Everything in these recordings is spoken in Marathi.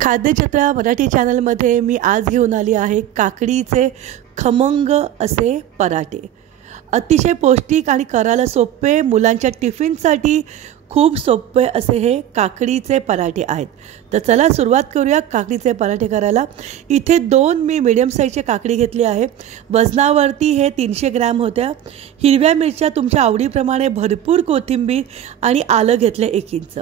खाद्यजत्रा मराठी चॅनलमध्ये मी आज घेऊन आली आहे काकडीचे खमंग असे पराठे। अतिशय पौष्टिक आणि करायला सोपे, मुलांच्या टिफिनसाठी खूप सोपे असे हे काकडीचे पराठे आहेत। तर चला सुरुवात करूया काकडीचे पराठे करायला। इथे दोन मी मीडियम साईजचे काकडी घेतली आहे। वजनावरती हे 300 ग्रॅम होत्या। हिरव्या मिरच्या तुमच्या आवडीप्रमाणे, भरपूर कोथिंबीर आणि आलं घेतले 1 इंच।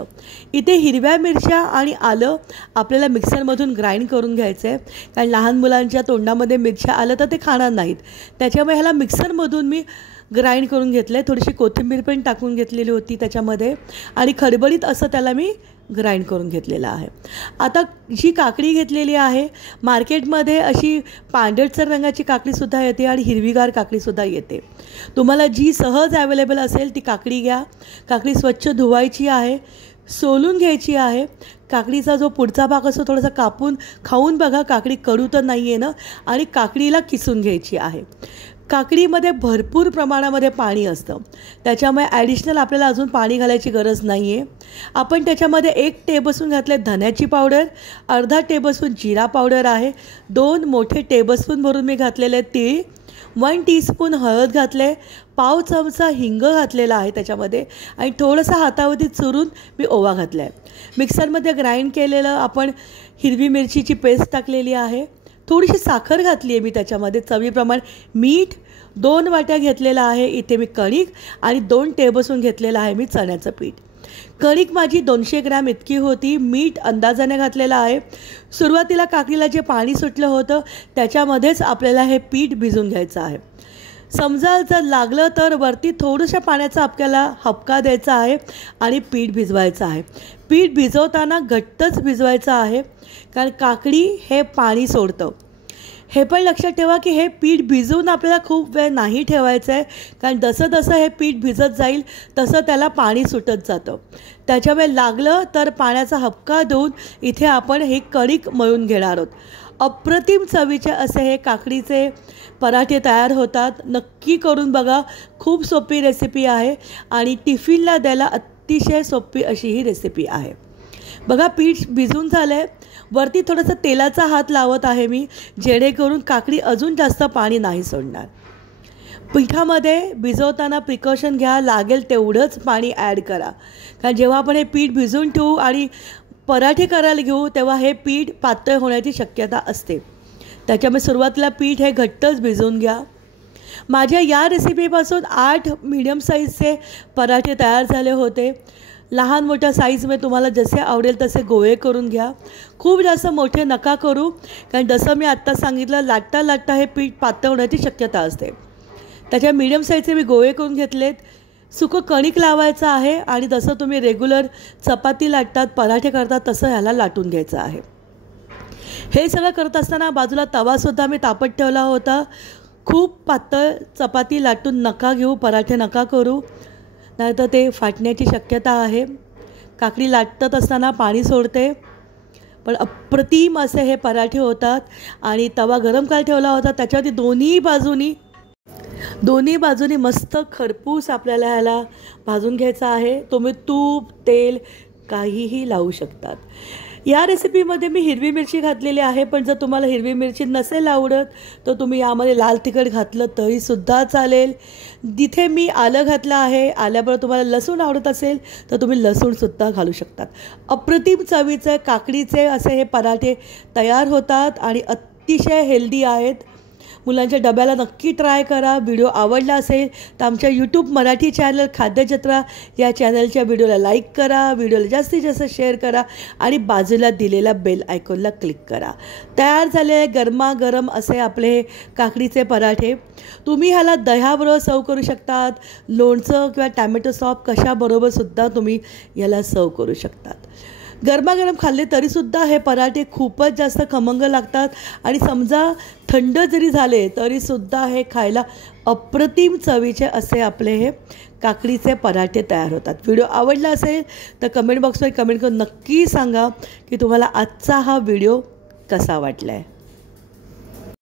इथे हिरव्या मिरच्या आणि आलं आपल्याला मिक्सरमधून ग्राइंड करून घ्यायचं आहे, कारण लहान मुलांच्या तोंडामध्ये मिरच्या आलं तर ते खाणार नाहीत। त्याच्यामुळे ह्याला मिक्सरमधून मी ग्राइंड करून घेतले। थोडीशी कोथिंबीर पण टाकून घेतलेली होती त्याच्यामध्ये आणि खडबडीत असं त्याला मी ग्राइंड करून घेतलेलं आहे। आता जी काकडी घेतलेली आहे, मार्केटमध्ये अशी पांढरसर रंगाची काकडीसुद्धा येते आणि हिरवीगार काकडीसुद्धा येते। तुम्हाला जी सहज अवेलेबल असेल ती काकडी घ्या। काकडी स्वच्छ धुवायची आहे, सोलून घ्यायची आहे। काकडीचा जो पुढचा भाग असतो थोडासा कापून खाऊन बघा, काकडी कडू तर नाही आहे ना, आणि काकडीला किसून घ्यायची आहे। काकडीमध्ये भरपूर प्रमाणामध्ये पाणी असतं, त्याच्यामुळे ॲडिशनल आपल्याला अजून पाणी घालायची गरज नाही आहे। आपण त्याच्यामध्ये 1 टेबलस्पून घातले धन्याची पावडर, अर्धा टेबलस्पून जिरा पावडर आहे, 2 मोठे टेबलस्पून भरून मी घातलेले तीळ, 1 टीस्पून हळद घातले, पाव चमचा हिंग घातलेला आहे त्याच्यामध्ये, आणि थोडंसं हातावरती चुरून मी ओवा घातला आहे। मिक्सरमध्ये ग्राइंड केलेलं आपण हिरवी मिरचीची पेस्ट टाकलेली आहे, थोडीशी साखर घातली आहे मी त्याच्यामध्ये, चवीप्रमाणे मीठ, 2 वाट्या घेतलेला आहे इथे मी कणिक, आणि 2 टेबलस्पून घेतलेलं आहे मी चण्याचं पीठ। कणिक माझी 200 ग्रॅम इतकी होती, मीठ अंदाजाने घातलेलं आहे। सुरुवातीला काकडीला जे पाणी सुटलं होतं त्याच्यामध्येच आपल्याला हे पीठ भिजून घ्यायचं आहे। समजा जर लागलं तर वरती थोडंसं पाण्याचा आपल्याला हबका द्यायचा आहे आणि पीठ भिजवायचं आहे। पीठ भिजवताना घट्टच भिजवायचं आहे, कारण काकडी हे पाणी सोडतं। हे पण लक्षात ठेवा की हे पीठ भिजवून आपल्याला खूप वेळ नाही ठेवायचं आहे, कारण जसं जसं हे पीठ भिजत जाईल तसं त्याला पाणी सुटत जातं। त्याच्यामुळे लागलं तर पाण्याचा हबका देऊन इथे आपण हे कणिक मळून घेणार आहोत। अप्रतिम चवीचे असे हे काकडीचे पराठे तयार होतात। नक्की करून बघा, खूप सोपी रेसिपी आहे आणि टिफिनला द्यायला अतिशय सोपी अशी ही रेसिपी आहे। बघा, पीठ भिजून झालं आहे, वरती थोडंसं तेलाचा हात लावत आहे मी, जेणेकरून काकडी अजून जास्त पाणी नाही सोडणार। पिठामध्ये भिजवताना प्रिकॉशन घ्या, लागेल तेवढंच पाणी ॲड करा, कारण जेव्हा आपण हे पीठ भिजवून ठेवू आणि पराठे करायला घेऊ तेव्हा हे पीठ पातळ होण्याची शक्यता असते। त्याच्यामुळे सुरुवातीला पीठ हे घट्टच भिजवून घ्या। माझ्या या रेसिपीपासून 8 मीडियम साईजचे पराठे तयार झाले होते। लहान मोठ्या साईजमध्ये तुम्हाला जसे आवडेल तसे गोळे करून घ्या, खूप जास्त मोठे नका करू, कारण जसं मी आत्ता सांगितलं लाटता लाटता हे पीठ पातळ होण्याची शक्यता असते। त्याच्या मीडियम साईजचे मी गोळे करून घेतलेत। सुकं कणिक लावायचं आहे आणि जसं तुम्ही रेग्युलर चपाती लाटतात, पराठे करतात तसं ह्याला लाटून घ्यायचं आहे। हे सगळं करत असताना बाजूला तवासुद्धा मी तापत ठेवला होता। खूप पातळ चपाती लाटून नका घेऊ, पराठे नका करू, नाहीतर ते फाटण्याची शक्यता आहे। काकडी लाटत असताना पाणी सोडते, पण अप्रतिम असे हे पराठे होतात। आणि तवा गरम करायला ठेवला होता, त्याच्यावरती दोन्ही बाजूनी मस्त खरपूस आपल्याला ह्याला भाजून घ्यायचं आहे। तुम्ही तूप, तेल काहीही लावू शकतात। या रेसिपीमध्ये मी हिरवी मिरची घातलेली आहे, पण जर तुम्हाला हिरवी मिरची नसेल आवडत तर तुम्ही यामध्ये लाल तिखट घातलं तरीसुद्धा चालेल। जिथे मी आलं घातलं आहे, आल्याबरोबर तुम्हाला लसूण आवडत असेल तर तुम्ही लसूणसुद्धा घालू शकतात। अप्रतिम चवीचे काकडीचे असे हे पराठे तयार होतात आणि अतिशय हेल्दी आहेत। मुलांच्या डब्याला नक्की ट्राय करा। व्हिडिओ आवडला असेल तर आमच्या यूट्यूब मराठी चॅनल खाद्यजत्रा या चॅनलच्या व्हिडिओला लाईक करा, व्हिडिओला जास्तीत जास्त शेअर करा आणि बाजूला दिलेला बेल आयकॉनला क्लिक करा। तयार झाले गरमागरम असे आपले काकडीचे पराठे। तुम्ही ह्याला दह्याबरोबर सर्व करू शकतात, लोणचं किंवा टॅमॅटो सॉस कशाबरोबरसुद्धा तुम्ही याला सर्व करू शकतात। गरमागरम खाल्ले तरीसुद्धा हे पराठे खूपच जास्त खमंग लागतात, आणि समजा थंड जरी झाले तरीसुद्धा हे खायला अप्रतिम चवीचे असे आपले हे काकडीचे पराठे तयार होतात। व्हिडिओ आवडला असेल तर कमेंट बॉक्समध्ये कमेंट करून नक्की सांगा की तुम्हाला आजचा हा व्हिडिओ कसा वाटला आहे।